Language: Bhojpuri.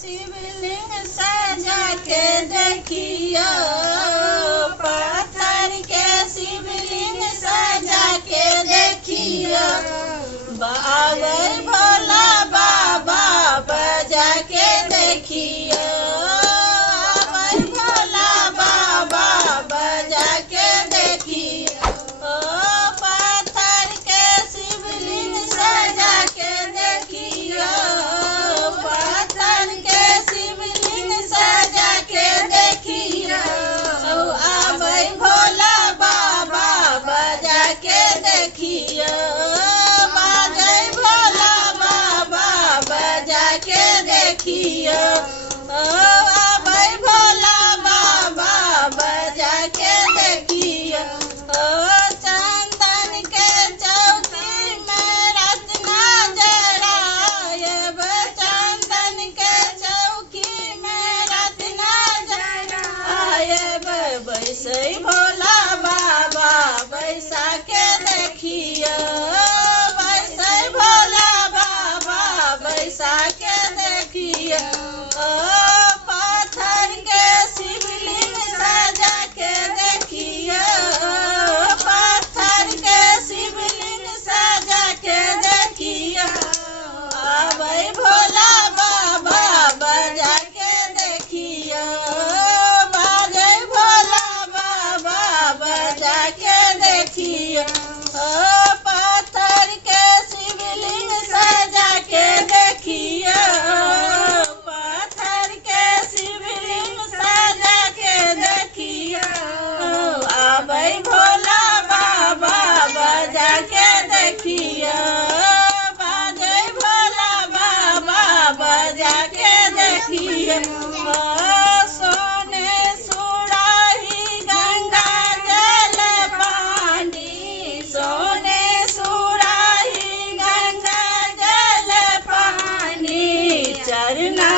शिवलिंग सजा के देखियो, पत्थर के शिवलिंग सजा के देखियो, बाबर भोला बाबा बजा के देखियो, बाबर भोला बाबा बजा के देखियो, पत्थर के शिवलिंग सजा के देखियो, पत्थर के शिवलिंग सजा के देखियो, आबै भोला बाबा बजा के देखियो, बाजै भोला बाबा बजा के देखियो, आबै भोला बाबा बजा के देखियो, चंदन के चौकी में रत्ना जरायब, चंदन के चौकी में रत्ना जरायब, बैसै भोला बाबा बैसा के देखियो, बैसै भोला बाबा बैसा के देखियो, पत्थर के शिवलिंग सजा के देखियो, पत्थर के शिवलिंग सजा के देखियो, आबै भोला बाबा बजा के देखियो, बाजै भोला बाबा बजा के देखियो, पत्थर के शिवलिंग सजा के देखियो, पत्थर के शिवलिंग सजा के देखियो, आबै भोला बाबा बजा के देखियो, बाजै भोला बाबा बजा के देखियो, सोने सुराही गंगा जल पानी, सोने सुराही गंगा जल पानी, चरना